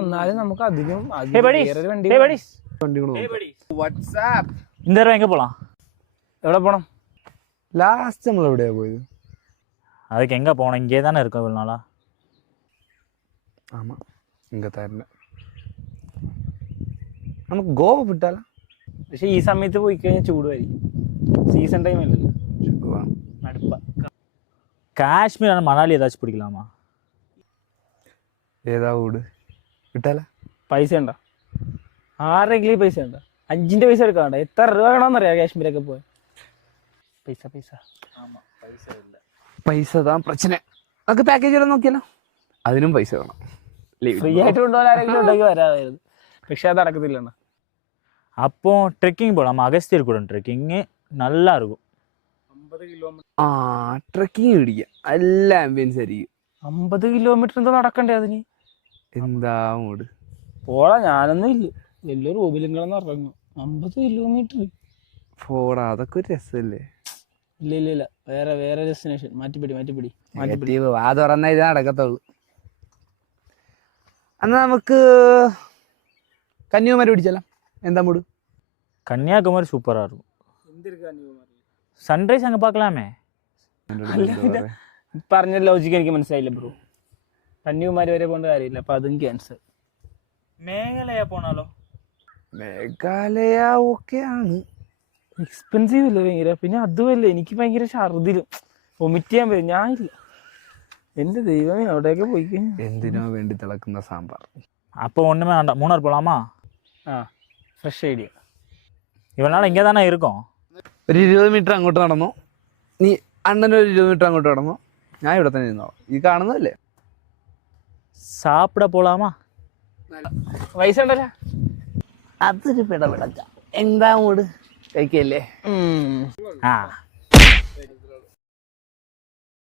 എന്നാലും നമുക്ക് അധികം இந்த தடவை எங்கே போகலாம்? എവിടെ പോണം? ലാസ്റ്റ് നമ്മൾ എവിടെയാ പോയത്? அதுக்கு எங்கே போகணும்? இங்கே தானே இருக்கும் இவ்வளோ நாளா. ആമാ ഇങ്ങ തന്നെ നമുക്ക് ഗോവ വിട്ടാലോ? പക്ഷെ ഈ സമയത്ത് പോയി കഴിഞ്ഞാൽ ചൂടുമായിരിക്കും. സീസൺ ടൈം അല്ലല്ലോ. അടുപ്പ காஷ்மீர் மணாலி ஏதாச்சும் பிடிக்கலாமா? ഏതാ വീട് വിട്ടാലോ? പൈസ ഉണ്ടോ? 6 പൈസ ഉണ്ടോ? 5 പൈസ എടുക്കാണ്ട. എത്ര രൂപ വേണമെന്നറിയാം കാശ്മീരൊക്കെ പോയി. പൈസ പൈസ താ പ്രശ്നം. നമുക്ക് പാക്കേജ് എല്ലാം നോക്കിയാലോ? അതിനും പൈസ വേണം. ഫ്രീ ആയിട്ട് കൊണ്ടുപോകാൻ ആരെങ്കിലും ഉണ്ടെങ്കിൽ വരാമായിരുന്നു. പക്ഷെ അത് നടക്കത്തില്ല. அப்போ ட்ரெக்கிங் போகலாமா? அகஸ்தியர் கூட ட்ரெக்கிங்கு நல்லா இருக்கும். 50 കിലോമീറ്റർ. ആ ട്രക്കിങ് പിടിക്കാം. എല്ലാ ആംബിയൻസ് ആയിരിക്കും. 50 കിലോമീറ്റർ എന്താ നടക്കണ്ടേ അതിന്? എന്താ മൂട് പോടാ, ഞാനൊന്നും ഇല്ല. വലിയ റൂബിലിങ്ങളെന്ന് ഇറങ്ങും. 50 കിലോമീറ്റർ പോടാ, അതൊക്കെ ഒരു രസമല്ലേ? ഇല്ല വേറെ ഡെസ്റ്റിനേഷൻ മാറ്റിപ്പിടി. വാ തുറന്ന ഇത് നടക്കത്തുള്ളൂ. എന്നാ നമുക്ക് കന്യാകുമാരി പിടിച്ചാലോ? എന്താ മൂട്? கன்னியாகுமரி சூப்பராக இருக்கும். சன்ரைஸ் அங்கே பார்க்கலாமே. പറഞ്ഞ ലോജിക്ക് എനിക്ക് മനസ്സിലായില്ല ബ്രോ. കന്യാകുമാരി വരെ പോകേണ്ട കാര്യമില്ല. അപ്പൊ അതും ക്യാൻസൽ. മേഘാലയ പോണാലോ? മേഘാലയ ഓക്കെ ആണ്. എക്സ്പെൻസീവ് അല്ലേ ഭയങ്കര. പിന്നെ അതുമല്ല, എനിക്ക് ഭയങ്കര ഛർദിലും വൊമിറ്റ് ചെയ്യാൻ വരും. ഞാനില്ല. എന്റെ ദൈവമേ, അവിടെയൊക്കെ പോയി എന്തിനോ വേണ്ടി തിളക്കുന്ന സാമ്പാർ. அப்போ ஒன்றுமே வேண்டாம். மூணார் போகலாமா? Fresh idea. இவ்வளோ நாள் இங்கே தானே இருக்கோம். ഒരു 20 മീറ്റർ അങ്ങോട്ട് നടന്നോ, നീ അണ്ണൻ ഒരു 20 മീറ്റർ അങ്ങോട്ട് നടന്നോ, ഞാൻ ഇവിടെ തന്നെ ഇരുന്നോ. ഈ കാണുന്നതല്ലേ? சாப்பிட போகலாமா? പൈസ ഉണ്ടല്ലോ. അതൊരു പിടപിടച്ച. എന്താ മൂട്? കഴിക്കല്ലേ?